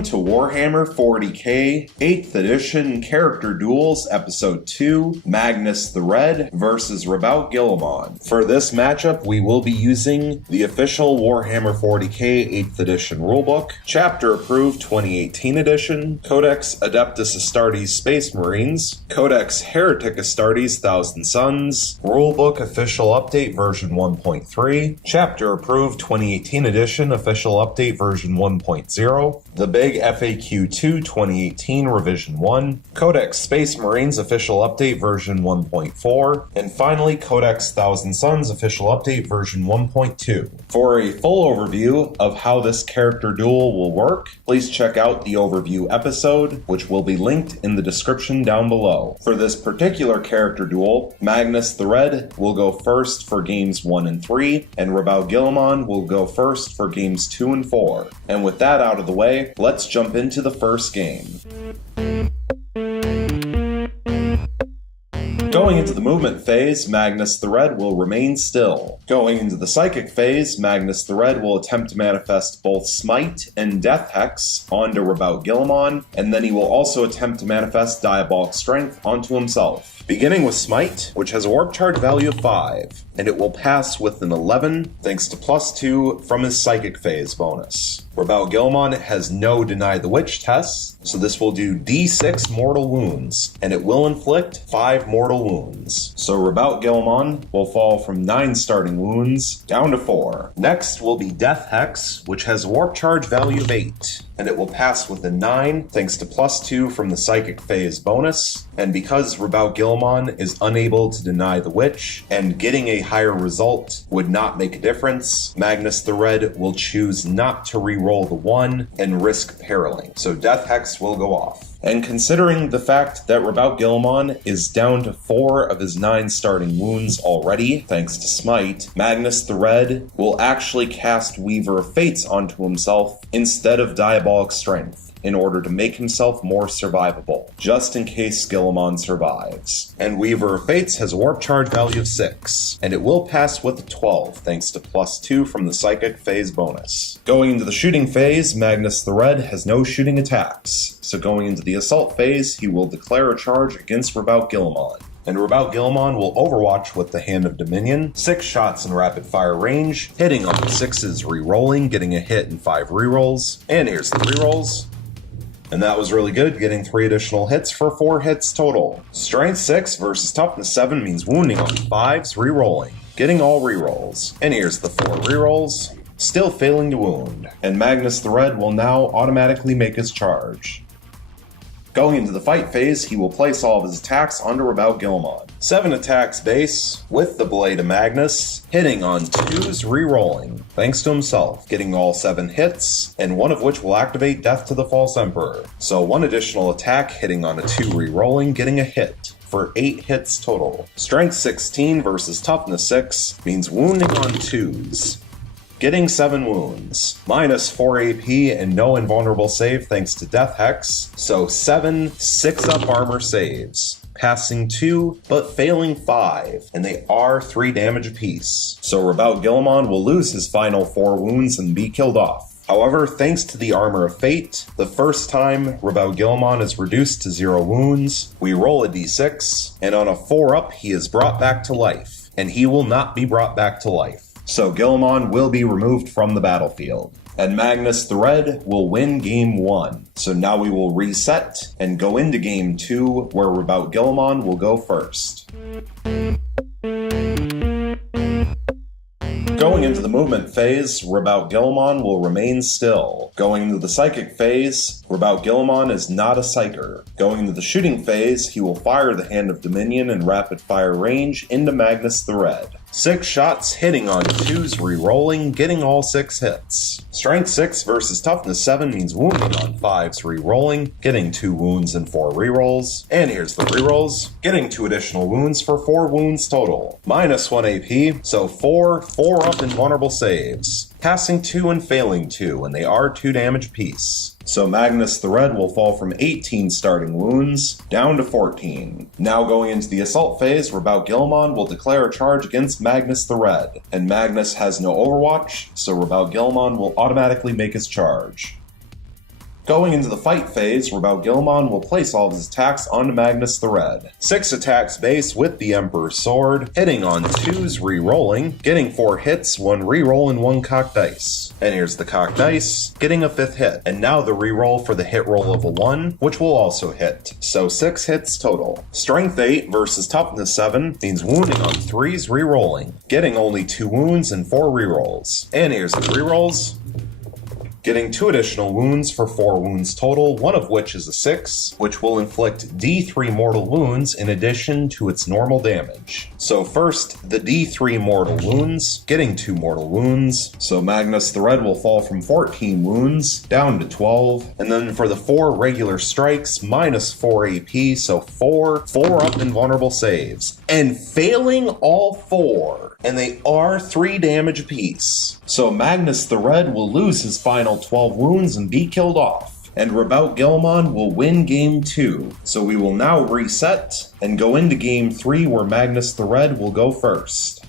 Welcome to Warhammer 40k 8th edition Character Duels Episode 2, Magnus the Red versus Roboute Guilliman. For this matchup, we will be using the official Warhammer 40k 8th edition rulebook, Chapter Approved 2018 edition, Codex Adeptus Astartes Space Marines, Codex Heretic Astartes Thousand Suns, Rulebook Official Update version 1.3, Chapter Approved 2018 edition Official Update version 1.0, the Big FAQ 2 2018 Revision 1, Codex Space Marines Official Update version 1.4, and finally Codex Thousand Suns Official Update version 1.2. For a full overview of how this character duel will work, please check out the overview episode, which will be linked in the description down below. For this particular character duel, Magnus the Red will go first for games 1 and 3, and Roboute Guilliman will go first for games 2 and 4. And with that out of the way, let's jump into the first game. Going into the movement phase, Magnus the Red will remain still. Going into the psychic phase, Magnus the Red will attempt to manifest both Smite and Death Hex onto Roboute Guilliman, and then he will also attempt to manifest Diabolic Strength onto himself. Beginning with Smite, which has a warp charge value of 5, and it will pass with an 11 thanks to +2 from his psychic phase bonus. Roboute Guilliman has no Deny the Witch tests, so this will do D6 mortal wounds, and it will inflict 5 mortal wounds. So Roboute Guilliman will fall from 9 starting wounds down to 4. Next will be Death Hex, which has a warp charge value of 8, and it will pass with a 9 thanks to +2 from the psychic phase bonus, and because Roboute Guilliman is unable to deny the witch, and getting a higher result would not make a difference, Magnus the Red will choose not to re-roll the 1 and risk periling, so Death Hex will go off. And considering the fact that Roboute Guilliman is down to 4 of his 9 starting wounds already, thanks to Smite, Magnus the Red will actually cast Weaver of Fates onto himself instead of Diabolic Strength, in order to make himself more survivable, just in case Guilliman survives. And Weaver of Fates has a warp charge value of 6, and it will pass with a 12 thanks to +2 from the psychic phase bonus. Going into the shooting phase, Magnus the Red has no shooting attacks, so going into the assault phase, he will declare a charge against Roboute Guilliman. And Roboute Guilliman will overwatch with the Hand of Dominion, 6 shots in rapid fire range, hitting on the 6s re-rolling, getting a hit and 5 rerolls. And here's the rerolls. And that was really good, getting 3 additional hits for 4 hits total. Strength 6 versus Toughness 7 means wounding on 5s, re-rolling, getting all rerolls. And here's the 4 rerolls, still failing to wound. And Magnus the Red will now automatically make his charge. Going into the fight phase, he will place all of his attacks onto Roboute Guilliman. 7 attacks base, with the Blade of Magnus, hitting on 2s re-rolling, thanks to himself, getting all 7 hits, and one of which will activate Death to the False Emperor. So 1 additional attack hitting on a 2 re-rolling, getting a hit, for 8 hits total. Strength 16 versus Toughness 6 means wounding on 2s. Getting 7 wounds, -4 AP and no invulnerable save thanks to Death Hex, so 7 6-up armor saves. Passing 2, but failing 5, and they are 3 damage apiece. So Roboute Guilliman will lose his final 4 wounds and be killed off. However, thanks to the Armor of Fate, the first time Roboute Guilliman is reduced to 0 wounds, we roll a d6, and on a 4-up he is brought back to life, and he will not be brought back to life. So Guilliman will be removed from the battlefield. And Magnus the Red will win game 1. So now we will reset and go into game 2, where Roboute Guilliman will go first. Going into the movement phase, Roboute Guilliman will remain still. Going into the psychic phase, Roboute Guilliman is not a psyker. Going into the shooting phase, he will fire the Hand of Dominion in rapid fire range into Magnus the Red. 6 shots hitting on 2s re-rolling, getting all 6 hits. Strength 6 versus Toughness 7 means wounding on 5s re-rolling, getting 2 wounds and 4 re-rolls. And here's the re-rolls, getting 2 additional wounds for 4 wounds total. -1 AP, so 4 4-up invulnerable saves. Passing 2 and failing 2, and they are 2 damage apiece. So Magnus the Red will fall from 18 starting wounds down to 14. Now going into the assault phase, Roboute Guilliman will declare a charge against Magnus the Red. And Magnus has no overwatch, so Roboute Guilliman will automatically make his charge. Going into the fight phase, Roboute Guilliman will place all of his attacks onto Magnus the Red. 6 attacks base with the Emperor's Sword, hitting on 2s, re-rolling, getting 4 hits, 1 re-roll, and 1 cocked dice. And here's the cocked dice, getting a 5th hit. And now the re-roll for the hit roll of a 1, which will also hit. So 6 hits total. Strength 8 versus Toughness 7 means wounding on 3s, re-rolling, getting only 2 wounds and 4 re-rolls. And here's the re-rolls. Getting 2 additional wounds for 4 wounds total, one of which is a 6, which will inflict D3 mortal wounds in addition to its normal damage. So first, the D3 mortal wounds, getting 2 mortal wounds, so Magnus the Red will fall from 14 wounds down to 12, and then for the 4 regular strikes, minus 4 AP, so 4 up invulnerable saves, and failing all 4. And they are 3 damage apiece. So Magnus the Red will lose his final 12 wounds and be killed off. And Roboute Guilliman will win Game 2. So we will now reset and go into Game 3 where Magnus the Red will go first.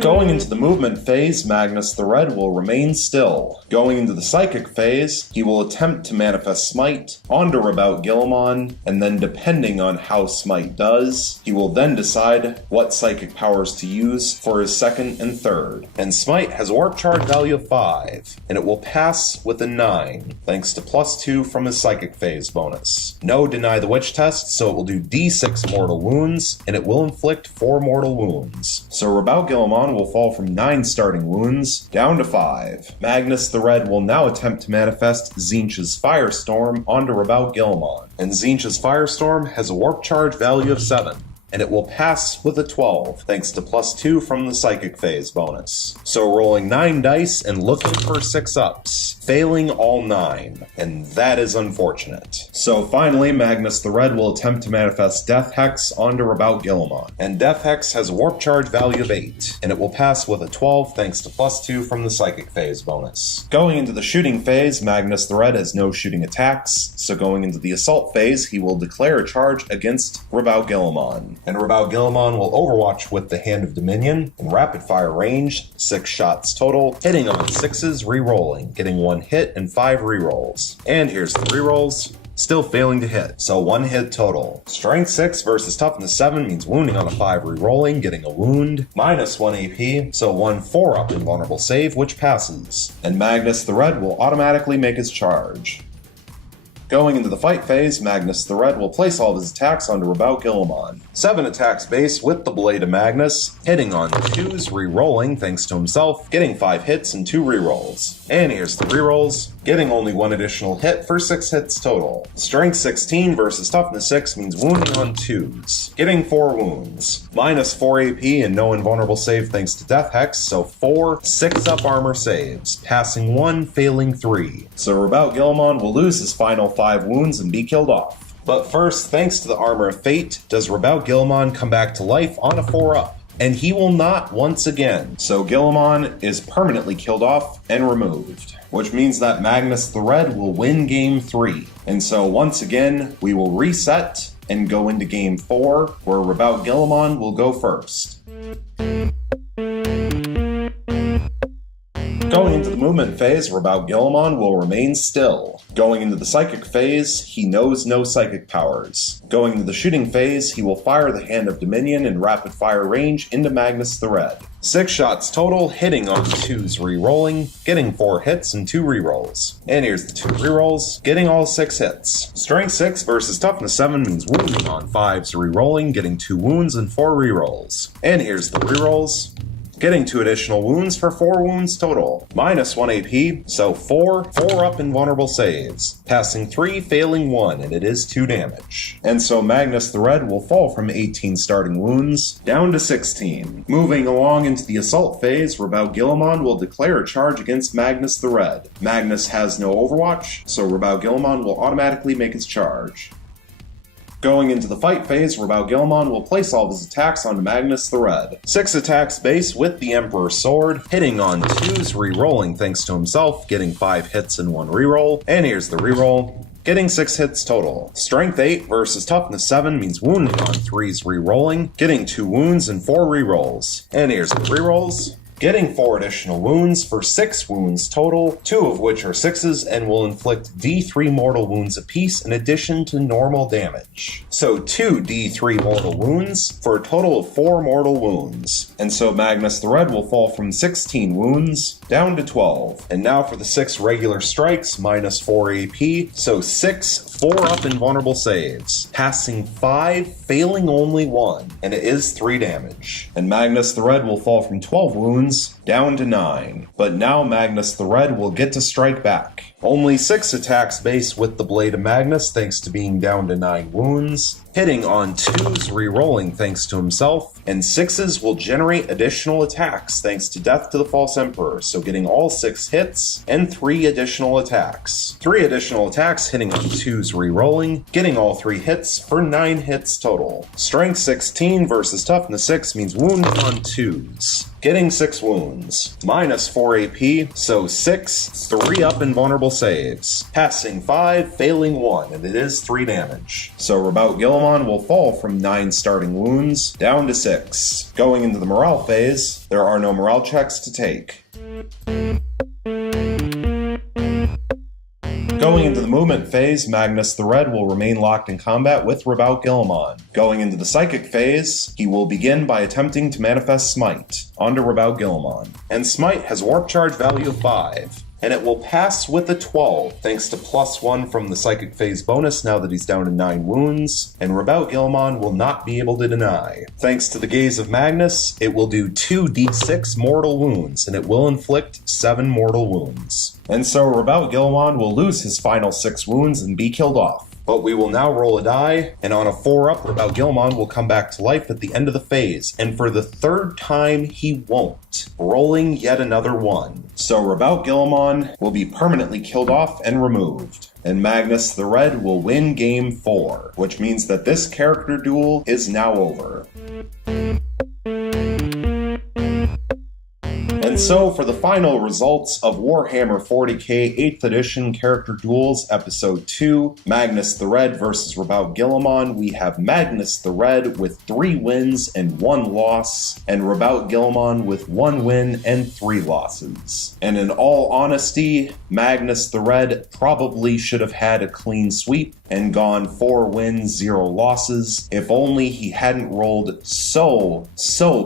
Going into the movement phase, Magnus the Red will remain still. Going into the psychic phase, he will attempt to manifest Smite onto Roboute Guilliman, and then depending on how Smite does, he will then decide what psychic powers to use for his second and third. And Smite has a warp charge value of 5, and it will pass with a 9, thanks to +2 from his psychic phase bonus. No Deny the Witch test, so it will do D6 mortal wounds, and it will inflict 4 mortal wounds. So Roboute Guilliman will fall from 9 starting wounds down to 5. Magnus the Red will now attempt to manifest Tzeentch's Firestorm onto Roboute Guilliman, and Tzeentch's Firestorm has a warp charge value of 7. And it will pass with a 12, thanks to +2 from the Psychic Phase bonus. So rolling 9 dice and looking for 6 ups, failing all 9, and that is unfortunate. So finally, Magnus the Red will attempt to manifest Death Hex onto Roboute Guilliman, and Death Hex has a warp charge value of 8, and it will pass with a 12 thanks to +2 from the Psychic Phase bonus. Going into the shooting phase, Magnus the Red has no shooting attacks, so going into the assault phase, he will declare a charge against Roboute Guilliman. And Roboute Guilliman will overwatch with the Hand of Dominion in rapid fire range, 6 shots total, hitting on 6s, re-rolling, getting 1 hit and 5 re-rolls. And here's the re-rolls. Still failing to hit, so 1 hit total. Strength 6 versus Toughness 7 means wounding on a 5 re-rolling, getting a wound, minus 1 AP, so 1 4-up invulnerable save, which passes. And Magnus the Red will automatically make his charge. Going into the fight phase, Magnus the Red will place all of his attacks onto Roboute Guilliman. 7 attacks base with the Blade of Magnus, hitting on 2s, re-rolling thanks to himself, getting 5 hits and 2 re-rolls. And here's the re-rolls, getting only 1 additional hit for 6 hits total. Strength 16 versus Toughness 6 means wounding on 2s, getting 4 wounds, minus 4 AP and no invulnerable save thanks to Death Hex, so 4 6-up armor saves, passing 1, failing 3. So Roboute Guilliman will lose his final 5 wounds and be killed off. But first, thanks to the Armor of Fate, does Roboute Guilliman come back to life on a 4-up. And he will not once again. So Guilliman is permanently killed off and removed, which means that Magnus the Red will win Game 3. And so once again, we will reset and go into Game 4, where Roboute Guilliman will go first. Going into the movement phase, Roboute Guilliman will remain still. Going into the psychic phase, he knows no psychic powers. Going into the shooting phase, he will fire the Hand of Dominion in rapid fire range into Magnus the Red. 6 shots total, hitting on 2s, re-rolling, getting 4 hits and 2 re-rolls. And here's the 2 re-rolls, getting all 6 hits. Strength 6 versus Toughness 7 means wounding on 5s, re-rolling, getting 2 wounds and 4 re-rolls. And here's the re-rolls, getting 2 additional wounds for 4 wounds total, minus 1 AP, so 4 up invulnerable saves, passing 3, failing 1, and it is 2 damage. And so Magnus the Red will fall from 18 starting wounds down to 16. Moving along into the assault phase, Roboute Guilliman will declare a charge against Magnus the Red. Magnus has no overwatch, so Roboute Guilliman will automatically make his charge. Going into the fight phase, Roboute Guilliman will place all of his attacks onto Magnus the Red. 6 attacks base with the Emperor's Sword, hitting on 2s, re-rolling thanks to himself, getting 5 hits and 1 re-roll. And here's the re-roll, getting 6 hits total. Strength 8 versus Toughness 7 means wounding on 3s, re-rolling, getting 2 wounds and 4 re-rolls. And here's the re-rolls, getting 4 additional wounds for 6 wounds total, 2 of which are 6s and will inflict D3 mortal wounds apiece in addition to normal damage. So 2 D3 mortal wounds for a total of 4 mortal wounds. And so Magnus the Red will fall from 16 wounds down to 12. And now for the 6 regular strikes, minus 4 AP, so 6 4-up invulnerable saves, passing 5, failing only 1, and it is 3 damage. And Magnus the Red will fall from 12 wounds down to 9. But now Magnus the Red will get to strike back. Only 6 attacks base with the Blade of Magnus thanks to being down to 9 wounds. Hitting on 2s, re-rolling thanks to himself, and 6s will generate additional attacks thanks to Death to the False Emperor, so getting all 6 hits and 3 additional attacks. 3 additional attacks hitting on 2s, re-rolling, getting all 3 hits for 9 hits total. Strength 16 versus Toughness 6 means wound on 2s. Getting 6 wounds, minus 4 AP, so 6 3-up invulnerable saves, passing 5, failing 1, and it is 3 damage. So Roboute Guilliman will fall from 9 starting wounds down to 6. Going into the morale phase, there are no morale checks to take. Going into the movement phase, Magnus the Red will remain locked in combat with Roboute Guilliman. Going into the psychic phase, he will begin by attempting to manifest Smite onto Roboute Guilliman. And Smite has warp charge value of 5. And it will pass with a 12, thanks to +1 from the Psychic Phase bonus now that he's down to 9 wounds, and Roboute Guilliman will not be able to deny. Thanks to the Gaze of Magnus, it will do 2d6 mortal wounds, and it will inflict 7 mortal wounds. And so Roboute Guilliman will lose his final 6 wounds and be killed off. But we will now roll a die, and on a 4-up, Roboute Guilliman will come back to life at the end of the phase, and for the 3rd time, he won't, rolling yet another 1. So Roboute Guilliman will be permanently killed off and removed. And Magnus the Red will win Game 4, which means that this character duel is now over. And so, for the final results of Warhammer 40k 8th Edition Character Duels Episode 2, Magnus the Red vs. Roboute Guilliman, we have Magnus the Red with 3 wins and 1 loss, and Roboute Guilliman with 1 win and 3 losses. And in all honesty, Magnus the Red probably should have had a clean sweep and gone 4 wins, 0 losses, if only he hadn't rolled so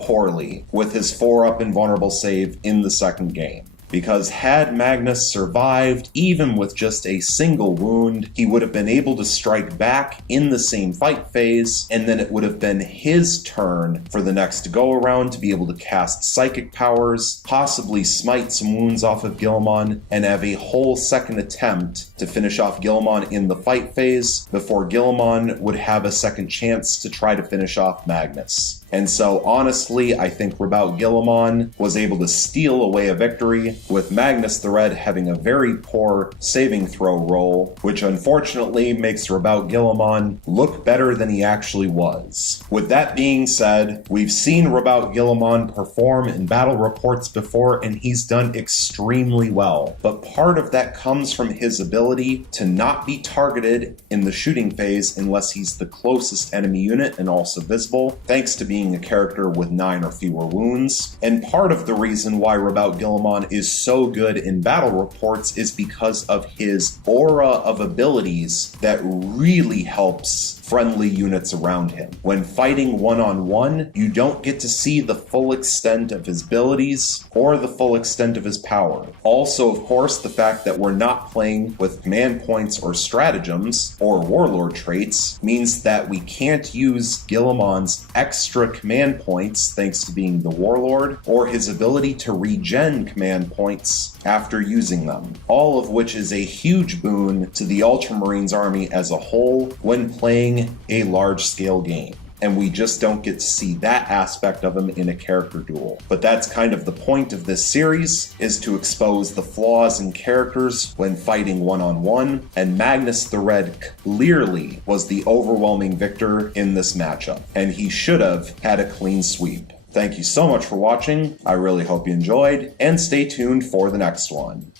poorly with his 4-up invulnerable save in the second game. Because had Magnus survived, even with just a single wound, he would have been able to strike back in the same fight phase, and then it would have been his turn for the next go-around to be able to cast psychic powers, possibly smite some wounds off of Guilliman, and have a whole second attempt to finish off Guilliman in the fight phase before Guilliman would have a second chance to try to finish off Magnus. And so, honestly, I think Roboute Guilliman was able to steal away a victory, with Magnus the Red having a very poor saving throw roll, which unfortunately makes Roboute Guilliman look better than he actually was. With that being said, we've seen Roboute Guilliman perform in battle reports before, and he's done extremely well. But part of that comes from his ability to not be targeted in the shooting phase unless he's the closest enemy unit and also visible, thanks to being a character with 9 or fewer wounds. And part of the reason why Roboute Guilliman is so good in battle reports is because of his aura of abilities that really helps friendly units around him. When fighting one-on-one, you don't get to see the full extent of his abilities or the full extent of his power. Also, of course, the fact that we're not playing with command points or stratagems or warlord traits means that we can't use Guilliman's extra command points thanks to being the warlord, or his ability to regen command points after using them, all of which is a huge boon to the Ultramarines army as a whole when playing a large-scale game. And we just don't get to see that aspect of him in a character duel. But that's kind of the point of this series, is to expose the flaws in characters when fighting one-on-one, and Magnus the Red clearly was the overwhelming victor in this matchup, and he should have had a clean sweep. Thank you so much for watching, I really hope you enjoyed, and stay tuned for the next one.